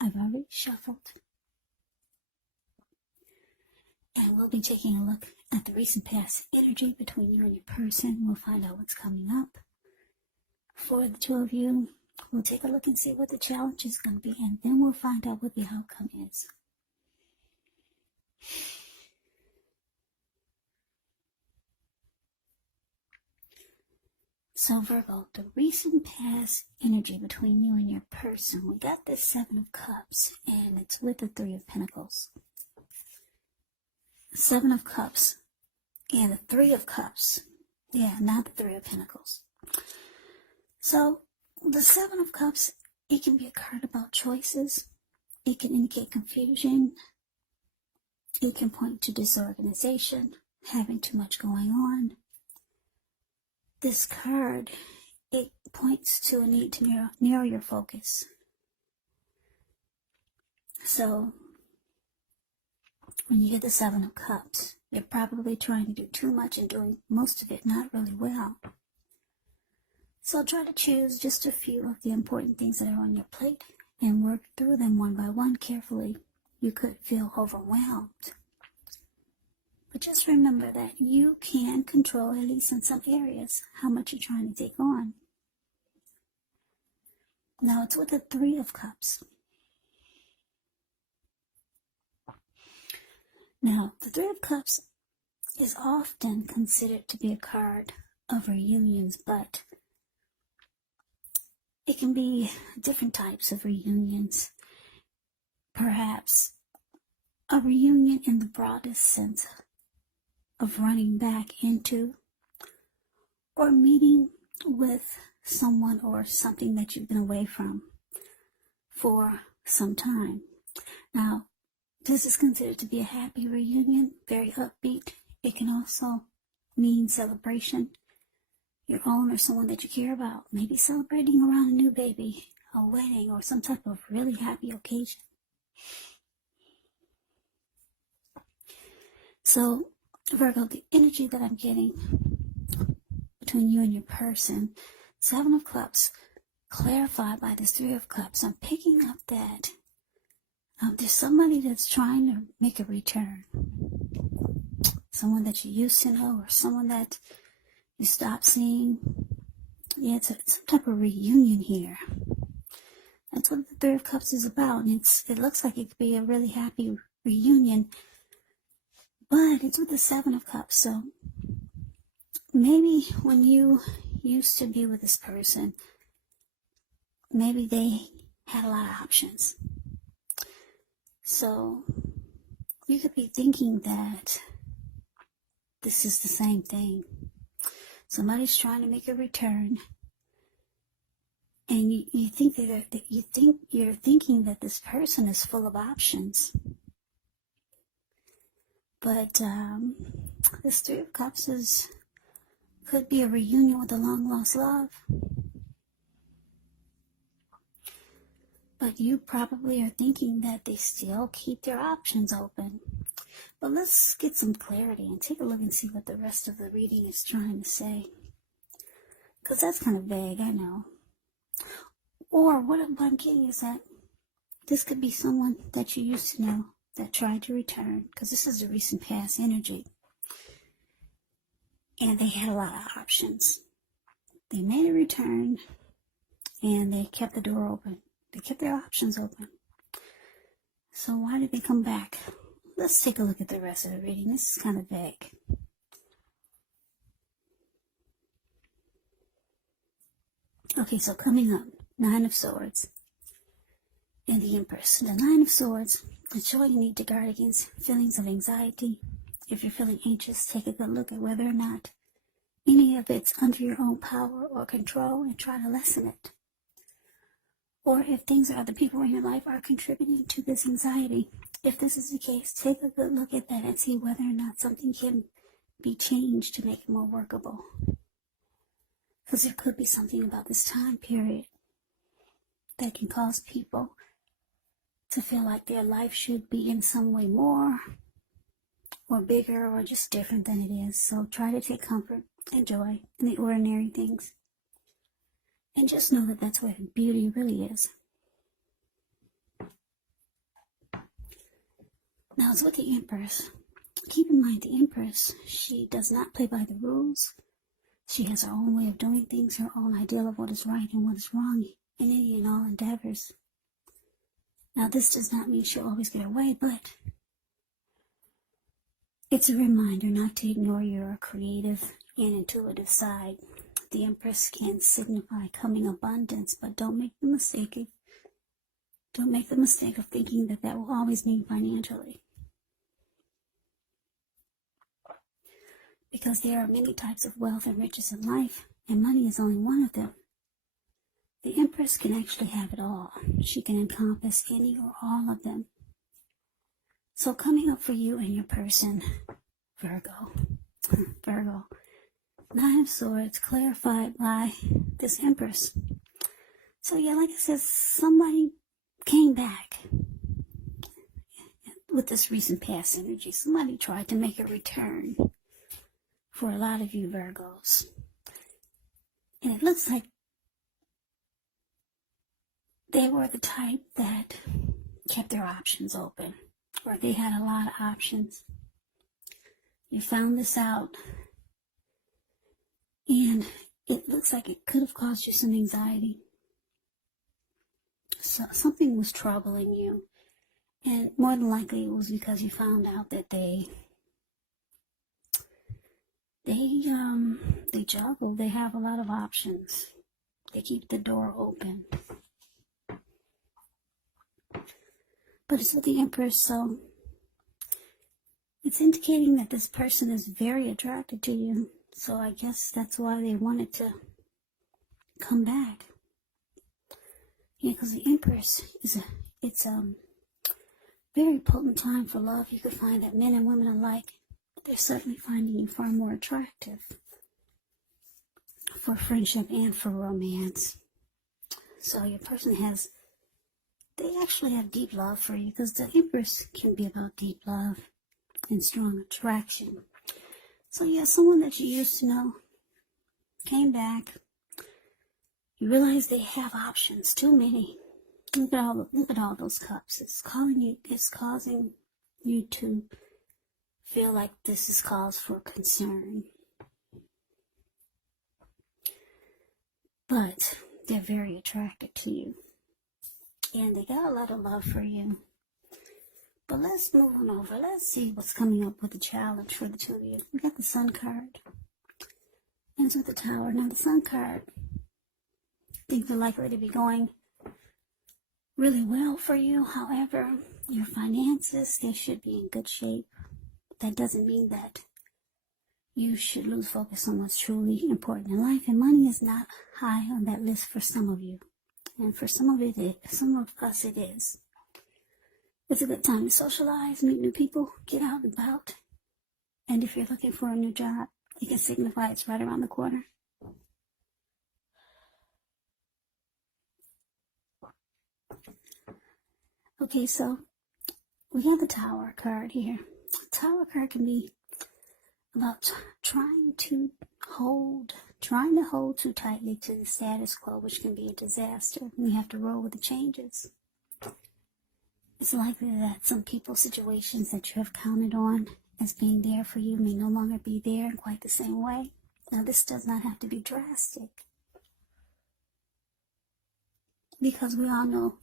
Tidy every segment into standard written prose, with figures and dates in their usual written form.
I've already shuffled. And we'll be taking a look at the recent past energy between you and your person. We'll find out what's coming up. For the two of you, we'll take a look and see what the challenge is going to be, and then we'll find out what the outcome is. So Virgo, the recent past energy between you and your person, we got this Seven of Cups, and it's with the Three of Pentacles. Seven of Cups and the Three of Cups. Yeah, not the Three of Pentacles. So the Seven of Cups, it can be a card about choices. It can indicate confusion. It can point to disorganization, having too much going on. This card, it points to a need to narrow your focus. So when you get the Seven of Cups, you're probably trying to do too much and doing most of it not really well. So try to choose just a few of the important things that are on your plate and work through them one by one carefully. You could feel overwhelmed. But just remember that you can control, at least in some areas, how much you're trying to take on. Now it's with the Three of Cups. Now, the Three of Cups is often considered to be a card of reunions, but it can be different types of reunions. Perhaps a reunion in the broadest sense of running back into or meeting with someone or something that you've been away from for some time. Now, this is considered to be a happy reunion, very upbeat. It can also mean celebration. Your own or someone that you care about, maybe celebrating around a new baby, a wedding, or some type of really happy occasion. So, Virgo, the energy that I'm getting between you and your person, Seven of Cups, clarified by this Three of Cups, I'm picking up that there's somebody that's trying to make a return. Someone that you used to know, or someone that you stopped seeing. Yeah, it's some type of reunion here. That's what the Three of Cups is about. And it looks like it could be a really happy reunion. But it's with the Seven of Cups. So maybe when you used to be with this person, maybe they had a lot of options. So you could be thinking that this is the same thing. Somebody's trying to make a return, and you think you're thinking that this person is full of options. But this Three of Cups could be a reunion with a long lost love. But you probably are thinking that they still keep their options open. But let's get some clarity and take a look and see what the rest of the reading is trying to say. Because that's kind of vague, I know. Or what I'm getting is that this could be someone that you used to know that tried to return. Because this is the recent past energy. And they had a lot of options. They made a return and they kept the door open. They kept their options open. So why did they come back? Let's take a look at the rest of the reading. This is kind of vague. Okay, so coming up, Nine of Swords and the Empress. The Nine of Swords is showing you need to guard against feelings of anxiety. If you're feeling anxious, take a good look at whether or not any of it's under your own power or control and try to lessen it. Or if things or other people in your life are contributing to this anxiety. If this is the case, take a good look at that and see whether or not something can be changed to make it more workable. Because there could be something about this time period that can cause people to feel like their life should be in some way more or bigger or just different than it is. So try to take comfort and joy in the ordinary things. And just know that that's where beauty really is. Now, it's with the Empress. Keep in mind, the Empress, she does not play by the rules. She has her own way of doing things, her own ideal of what is right and what is wrong in any and all endeavors. Now, this does not mean she'll always get her way, but it's a reminder not to ignore your creative and intuitive side. The Empress can signify coming abundance, but don't make the mistake of thinking that that will always mean financially. Because there are many types of wealth and riches in life, and money is only one of them. The Empress can actually have it all. She can encompass any or all of them. So coming up for you and your person, Virgo, Nine of Swords, clarified by this Empress. So yeah, like I said, somebody came back with this recent past energy. Somebody tried to make a return for a lot of you Virgos. And it looks like they were the type that kept their options open, or they had a lot of options. You found this out, and it looks like it could have caused you some anxiety. So something was troubling you, and more than likely it was because you found out that they juggle. They have a lot of options. They keep the door open. But it's with the Empress, so it's indicating that this person is very attracted to you. So I guess that's why they wanted to come back. Yeah, because the Empress it's a very potent time for love. You could find that men and women alike, they're certainly finding you far more attractive for friendship and for romance. So your person they actually have deep love for you, because the Empress can be about deep love and strong attraction. So yeah, someone that you used to know came back. You realize they have options, too many. Look at all those cups. It's causing you to feel like this is cause for concern. But they're very attracted to you. And they got a lot of love for you. But let's move on over. Let's see what's coming up with the challenge for the two of you. We got the Sun card. Ends with the Tower. Now the Sun card, things are likely to be going really well for you. However, your finances, they should be in good shape. That doesn't mean that you should lose focus on what's truly important in life. And money is not high on that list for some of you. And for some of us it is. It's a good time to socialize, meet new people, get out and about. And if you're looking for a new job, you can signify it's right around the corner. Okay, so we have the Tower card here. Tower card can be about trying to hold too tightly to the status quo, which can be a disaster. We have to roll with the changes. It's likely that some people's situations that you have counted on as being there for you may no longer be there in quite the same way. Now, this does not have to be drastic, because we all know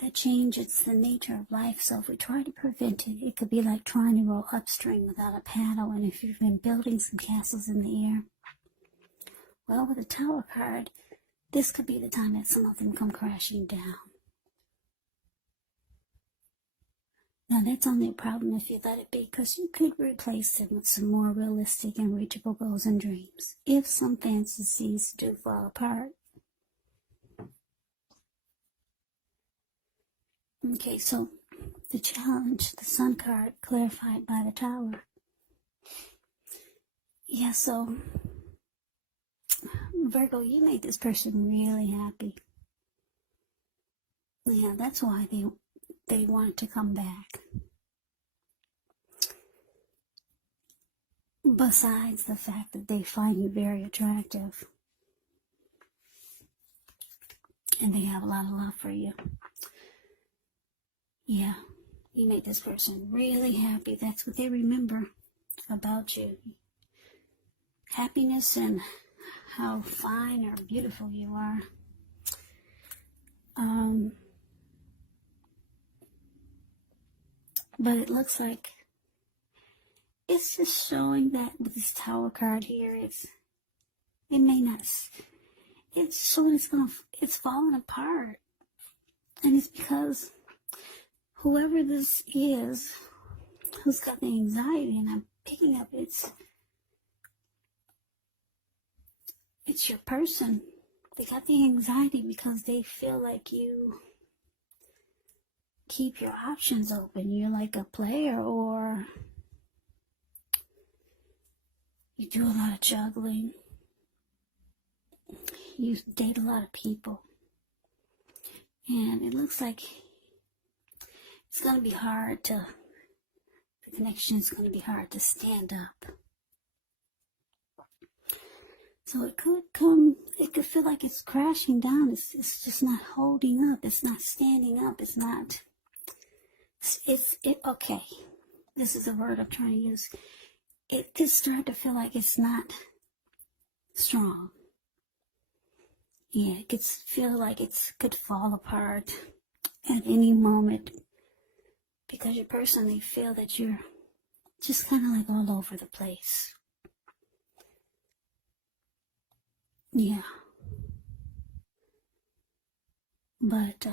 that change, it's the nature of life. So if we try to prevent it, it could be like trying to row upstream without a paddle. And if you've been building some castles in the air, well, with the Tower card, this could be the time that some of them come crashing down. Now, that's only a problem if you let it be, because you could replace them with some more realistic and reachable goals and dreams if some fantasies do fall apart. Okay, so the challenge, the Sun card, clarified by the Tower. Yeah, so Virgo, you made this person really happy. Yeah, that's why they wanted to come back. Besides the fact that they find you very attractive. And they have a lot of love for you. Yeah, You make this person really happy. That's what they remember about you. Happiness and how fine or beautiful you are. But it looks like it's just showing that with this Tower card here, it may not, it's showing it's falling apart. And it's because whoever this is, who's got the anxiety, and I'm picking up it's your person. They got the anxiety because they feel like you keep your options open. You're like a player, or you do a lot of juggling. You date a lot of people. And it looks like it's going to be hard the connection is going to be hard to stand up. So it could feel like it's crashing down. It's just not holding up. It's not standing up. Okay. This is the word I'm trying to use. It could start to feel like it's not strong. Yeah, it could feel like it could fall apart at any moment because your person, they feel that you're just kind of like all over the place. Yeah. But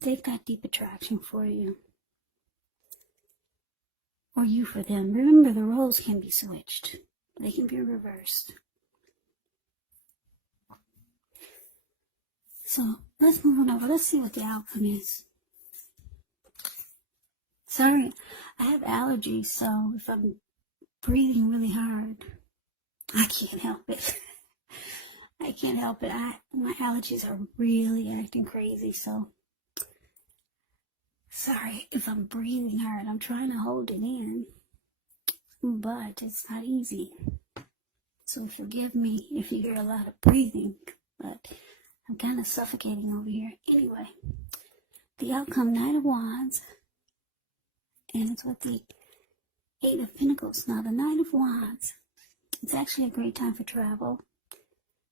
they've got deep attraction for you. Or you for them. Remember, the roles can be switched. They can be reversed. So let's move on over. Let's see what the outcome is. Sorry, I have allergies, so if I'm breathing really hard, I can't help it. I can't help it. My allergies are really acting crazy, so sorry if I'm breathing hard. I'm trying to hold it in, but it's not easy. So forgive me if you hear a lot of breathing, but I'm kind of suffocating over here. Anyway, the outcome, Knight of Wands, and it's with the Eight of Pentacles. Now, the Knight of Wands, it's actually a great time for travel.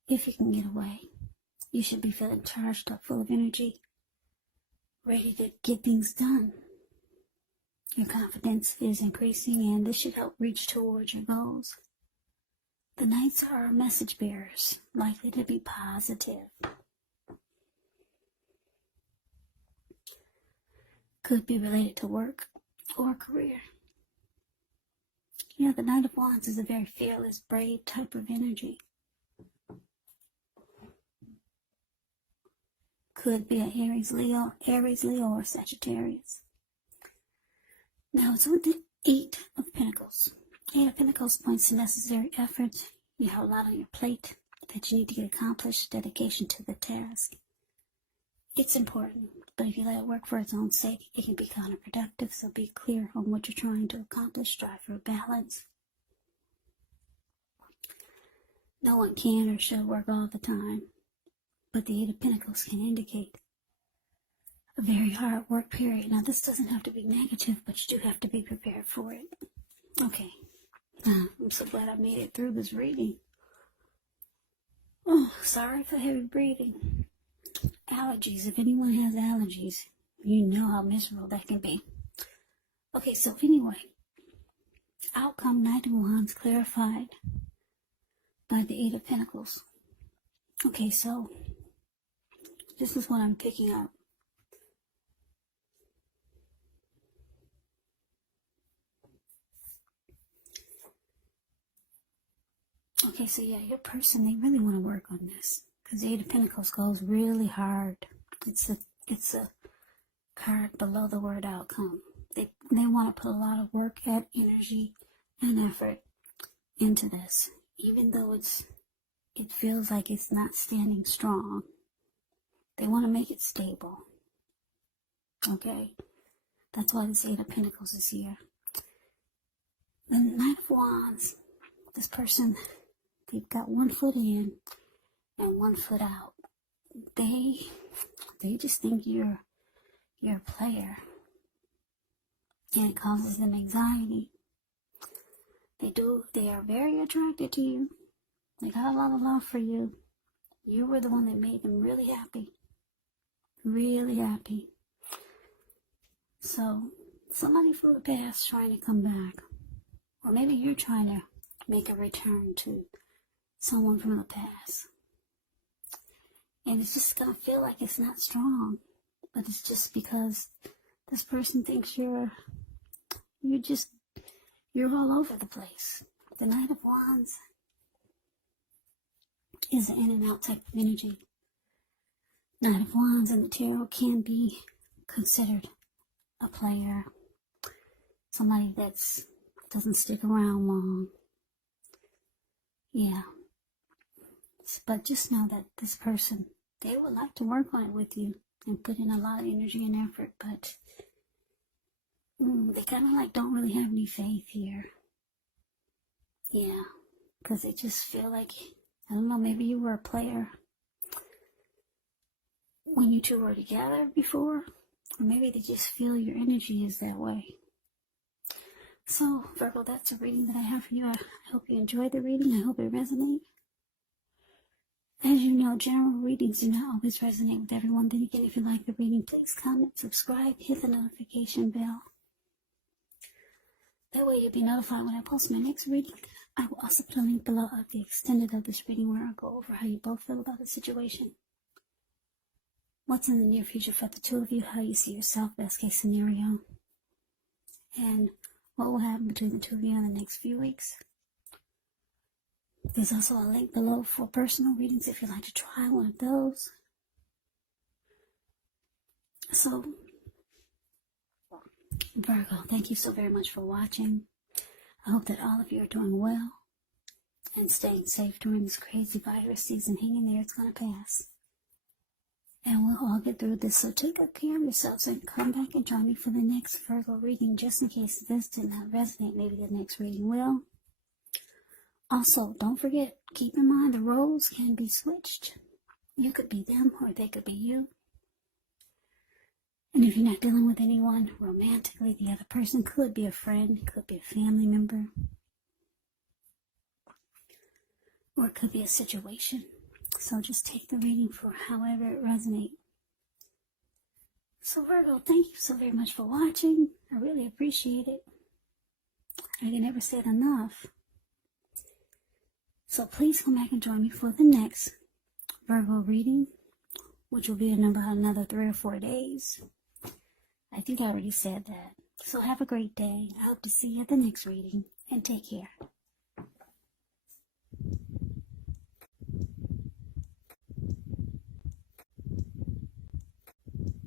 If you can get away, you should be feeling charged up, full of energy, ready to get things done. Your confidence is increasing, and this should help reach towards your goals. The Knights are message bearers, likely to be positive. Could be related to work or career. The Knight of Wands is a very fearless, brave type of energy. Could be an Aries, Leo, or Sagittarius. Now it's with the Eight of Pentacles. Eight of Pentacles points to necessary effort. You have a lot on your plate that you need to get accomplished, dedication to the task. It's important, but if you let it work for its own sake, it can be counterproductive, so be clear on what you're trying to accomplish. Strive for a balance. No one can or should work all the time, but the Eight of Pentacles can indicate a very hard work period. Now, this doesn't have to be negative, but you do have to be prepared for it. Okay. I'm so glad I made it through this reading. Oh, sorry for heavy breathing. Allergies. If anyone has allergies, you know how miserable that can be. Okay, so anyway, outcome, Knight of Wands clarified by the Eight of Pentacles. Okay, so this is what I'm picking up. Okay, so yeah, your person, they really want to work on this, because the Eight of Pentacles goes really hard. It's a card below the word outcome. They want to put a lot of work, energy, and effort into this, even though it feels like it's not standing strong. They want to make it stable. Okay, that's why this Eight of Pentacles is here. The Knight of Wands, this person, they've got one foot in and one foot out. They just think you're a player. and it causes them anxiety. They are very attracted to you. They got a lot of love for you. You were the one that made them really happy. Really happy. So, somebody from the past trying to come back. Or maybe you're trying to make a return to someone from the past. And it's just going to feel like it's not strong. But it's just because this person thinks you're all over the place. The Knight of Wands is an in and out type of energy. Knight of Wands in the tarot can be considered a player. Somebody that doesn't stick around long. Yeah. But just know that this person, they would like to work on it with you and put in a lot of energy and effort, but they kind of like don't really have any faith here. Yeah, because they just feel like, I don't know, maybe you were a player when you two were together before, or maybe they just feel your energy is that way. So, Virgo, that's a reading that I have for you. I hope you enjoyed the reading. I hope it resonates. As you know, general readings do not always resonate with everyone. Then again, if you like the reading, please comment, subscribe, hit the notification bell. That way you'll be notified when I post my next reading. I will also put a link below of the extended of this reading where I'll go over how you both feel about the situation. What's in the near future for the two of you, how you see yourself, best case scenario. And what will happen between the two of you in the next few weeks. There's also a link below for personal readings if you'd like to try one of those. So, Virgo, thank you so very much for watching. I hope that all of you are doing well and staying safe during this crazy virus season. Hang in there, it's going to pass. And we'll all get through this. So take good care of yourselves and come back and join me for the next Virgo reading, just in case this did not resonate. Maybe the next reading will. Also, don't forget, keep in mind the roles can be switched. You could be them or they could be you. And if you're not dealing with anyone romantically, the other person could be a friend, could be a family member, or it could be a situation. So just take the reading for however it resonates. So Virgo, thank you so very much for watching. I really appreciate it. I can never say it enough. So please come back and join me for the next Virgo reading, which will be in about another 3 or 4 days. I think I already said that. So have a great day. I hope to see you at the next reading, and take care.